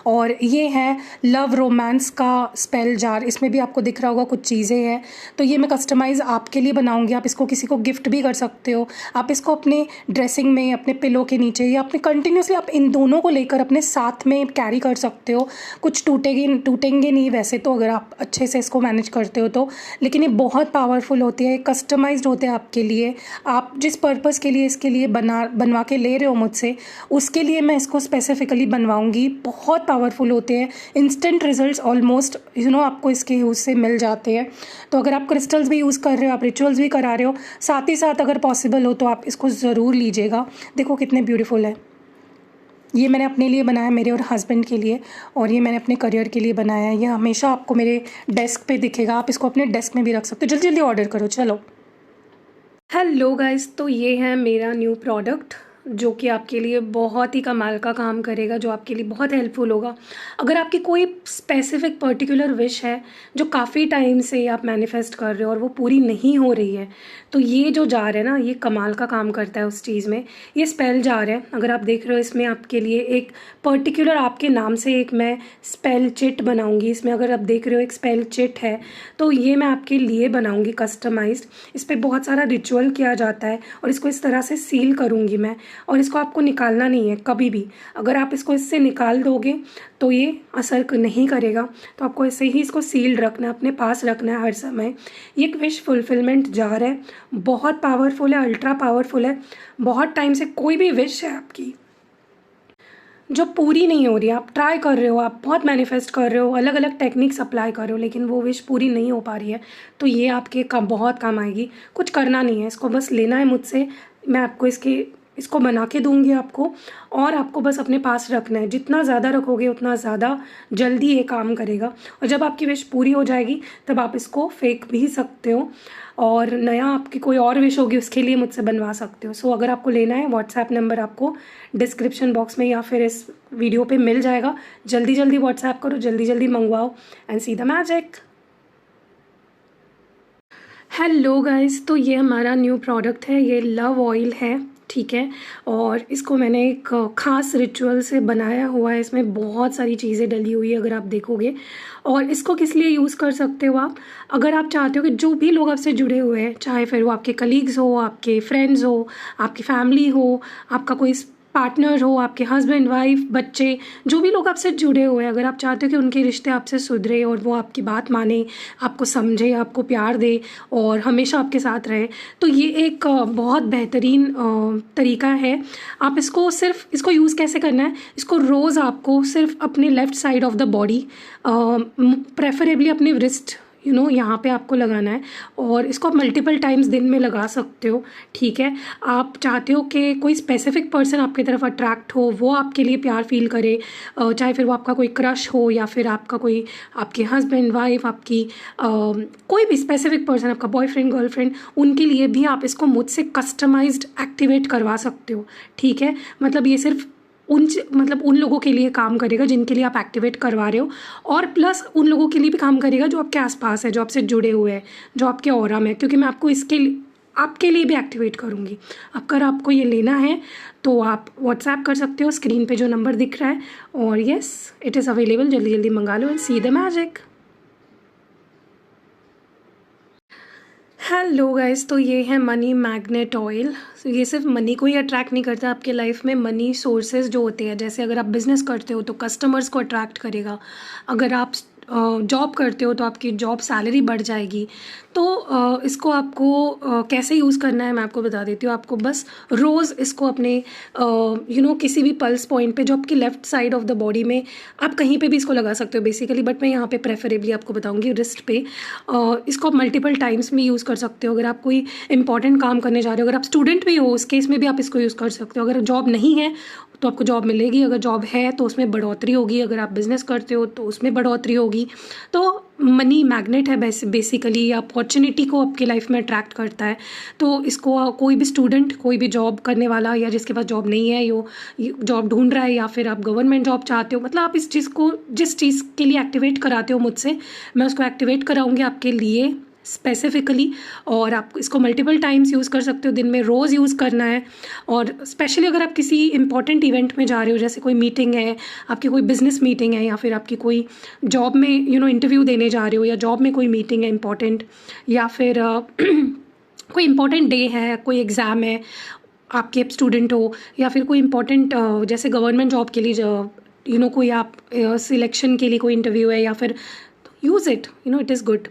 और ये है लव रोमांस का स्पेल जार। इसमें भी आपको दिख रहा होगा कुछ चीज़ें हैं। तो ये मैं कस्टमाइज़ आपके लिए बनाऊंगी। आप इसको किसी को गिफ्ट भी कर सकते हो। आप इसको अपने ड्रेसिंग में, अपने पिलो के नीचे, या अपने कंटिन्यूसली आप इन दोनों को लेकर अपने साथ में कैरी कर सकते हो। कुछ टूटेंगे नहीं वैसे तो, अगर आप अच्छे से इसको मैनेज करते हो तो। लेकिन ये बहुत पावरफुल होती है, कस्टमाइज्ड होते हैं आपके लिए। आप जिस पर्पज़ के लिए इसके लिए बनवा के ले रहे हो मुझसे, उसके लिए मैं इसको स्पेसिफिकली बनवाऊंगी। बहुत पावरफुल होते हैं, इंस्टेंट रिजल्ट्स ऑलमोस्ट आपको इसके यूज़ से मिल जाते हैं। तो अगर आप क्रिस्टल्स भी यूज़ कर रहे हो, आप रिचुअल्स भी करा रहे हो, साथ ही साथ अगर पॉसिबल हो तो आप इसको ज़रूर लीजिएगा। देखो कितने ब्यूटीफुल है। ये मैंने अपने लिए बनाया, मेरे और हस्बैंड के लिए, और ये मैंने अपने करियर के लिए बनाया है। ये हमेशा आपको मेरे डेस्क पे दिखेगा। आप इसको अपने डेस्क में भी रख सकते हो। जल्दी जल्दी ऑर्डर करो, चलो। हेलो गाइस, तो ये है मेरा न्यू प्रोडक्ट जो कि आपके लिए बहुत ही कमाल का काम करेगा, जो आपके लिए बहुत हेल्पफुल होगा। अगर आपकी कोई स्पेसिफिक पर्टिकुलर विश है जो काफ़ी टाइम से आप मैनिफेस्ट कर रहे हो और वो पूरी नहीं हो रही है, तो ये जो जार है ना, ये कमाल का काम करता है उस चीज़ में। ये स्पेल जार है। अगर आप देख रहे हो, इसमें आपके लिए एक पर्टिकुलर आपके नाम से एक मैं स्पेल चिट बनाऊंगी। इसमें अगर आप देख रहे हो एक स्पेल चिट है, तो ये मैं आपके लिए बनाऊंगी कस्टमाइज्ड। इस पर बहुत सारा रिचुअल किया जाता है और इसको इस तरह से सील करूंगी मैं। और इसको आपको निकालना नहीं है कभी भी। अगर आप इसको इससे निकाल दोगे तो ये असर नहीं करेगा। तो आपको ऐसे ही इसको सील्ड रखना है, अपने पास रखना है हर समय। ये एक विश फुलफिलमेंट जार है, बहुत पावरफुल है, अल्ट्रा पावरफुल है। बहुत टाइम से कोई भी विश है आपकी जो पूरी नहीं हो रही, आप ट्राई कर रहे हो, आप बहुत मैनिफेस्ट कर रहे हो, अलग अलग टेक्निक्स अप्लाई कर रहे हो, लेकिन वो विश पूरी नहीं हो पा रही है, तो ये आपके बहुत काम आएगी। कुछ करना नहीं है, इसको बस लेना है मुझसे। मैं आपको इसको बना के दूंगी आपको, और आपको बस अपने पास रखना है। जितना ज़्यादा रखोगे उतना ज़्यादा जल्दी ये काम करेगा। और जब आपकी विश पूरी हो जाएगी तब आप इसको फेंक भी सकते हो, और नया आपकी कोई और विश होगी उसके लिए मुझसे बनवा सकते हो। सो अगर आपको लेना है, व्हाट्सएप नंबर आपको डिस्क्रिप्शन बॉक्स में या फिर इस वीडियो पे मिल जाएगा। जल्दी जल्दी व्हाट्सएप करो, जल्दी जल्दी मंगवाओ and see the magic. Hello guys, तो ये हमारा न्यू प्रोडक्ट है, ये लव ऑयल है, ठीक है। और इसको मैंने एक ख़ास रिचुअल से बनाया हुआ है। इसमें बहुत सारी चीज़ें डली हुई है अगर आप देखोगे। और इसको किस लिए यूज़ कर सकते हो आप, अगर आप चाहते हो कि जो भी लोग आपसे जुड़े हुए हैं, चाहे फिर वो आपके कलीग्स हो, आपके फ्रेंड्स हो, आपकी फैमिली हो, आपका कोई पार्टनर हो, आपके हस्बैंड वाइफ बच्चे, जो भी लोग आपसे जुड़े हुए हैं, अगर आप चाहते हो कि उनके रिश्ते आपसे सुधरे और वो आपकी बात माने, आपको समझे, आपको प्यार दे और हमेशा आपके साथ रहे, तो ये एक बहुत बेहतरीन तरीका है। आप इसको यूज़ कैसे करना है, इसको रोज़ आपको सिर्फ अपने left side of the body, preferably अपने रिस्ट यहाँ पे आपको लगाना है। और इसको आप मल्टीपल टाइम्स दिन में लगा सकते हो, ठीक है। आप चाहते हो कि कोई स्पेसिफिक पर्सन आपकी तरफ अट्रैक्ट हो, वो आपके लिए प्यार फील करे, चाहे फिर वो आपका कोई क्रश हो या फिर आपका कोई आपके हस्बैंड वाइफ, आपकी कोई भी स्पेसिफिक पर्सन, आपका बॉयफ्रेंड गर्लफ्रेंड, उनके लिए भी आप इसको मुझसे कस्टमाइज्ड एक्टिवेट करवा सकते हो, ठीक है। मतलब ये सिर्फ उन लोगों के लिए काम करेगा जिनके लिए आप एक्टिवेट करवा रहे हो, और प्लस उन लोगों के लिए भी काम करेगा जो आपके आसपास है, जो आपसे जुड़े हुए हैं, जो आपके ऑरा में है, क्योंकि मैं आपको आपके लिए भी एक्टिवेट करूँगी। अगर आपको ये लेना है तो आप व्हाट्सएप कर सकते हो, स्क्रीन पे जो नंबर दिख रहा है। और येस, इट इज़ अवेलेबल, जल्दी जल्दी मंगा लो and see the magic. Hello guys, तो ये है मनी मैग्नेट ऑयल। ये सिर्फ मनी को ही अट्रैक्ट नहीं करता, आपके लाइफ में मनी सोर्सेज जो होते हैं, जैसे अगर आप बिज़नेस करते हो तो कस्टमर्स को अट्रैक्ट करेगा। अगर आप जॉब करते हो तो आपकी जॉब सैलरी बढ़ जाएगी। तो इसको आपको कैसे यूज़ करना है मैं आपको बता देती हूँ। आपको बस रोज़ इसको अपने किसी भी पल्स पॉइंट पे जो आपकी left side of the body में, आप कहीं पे भी इसको लगा सकते हो बेसिकली, बट मैं यहाँ पे प्रेफरेबली आपको बताऊँगी रिस्ट पे। इसको आप मल्टीपल टाइम्स में यूज़ कर सकते हो। अगर आप कोई इंपॉर्टेंट काम करने जा रहे हो, अगर आप स्टूडेंट भी हो उस केस में भी आप इसको यूज़ कर सकते हो। अगर जॉब नहीं है तो आपको जॉब मिलेगी, अगर जॉब है तो उसमें बढ़ोतरी होगी, अगर आप बिज़नेस करते हो तो उसमें बढ़ोतरी होगी। तो मनी मैग्नेट है बेसिकली, अपॉर्चुनिटी को आपकी लाइफ में अट्रैक्ट करता है। तो इसको कोई भी स्टूडेंट, कोई भी जॉब करने वाला या जिसके पास जॉब नहीं है, यो जॉब ढूंढ रहा है, या फिर आप गवर्नमेंट जॉब चाहते हो, मतलब आप इस चीज़ को जिस चीज़ के लिए एक्टिवेट कराते हो मुझसे, मैं उसको एक्टिवेट कराऊंगी आपके लिए स्पेसिफिकली। और आप इसको मल्टीपल टाइम्स यूज़ कर सकते हो, दिन में रोज़ यूज़ करना है। और स्पेशली अगर आप किसी इंपॉर्टेंट इवेंट में जा रहे हो, जैसे कोई मीटिंग है, आपकी कोई बिजनेस मीटिंग है, या फिर आपकी कोई जॉब में इंटरव्यू देने जा रहे हो, या जॉब में कोई मीटिंग है इंपॉर्टेंट, या फिर कोई इंपॉर्टेंट डे है, कोई एग्ज़ाम है, आपके स्टूडेंट हो, या फिर कोई इंपॉर्टेंट जैसे गवर्नमेंट जॉब के लिए कोई आप सिलेक्शन के लिए कोई इंटरव्यू है, या फिर use it, it is good.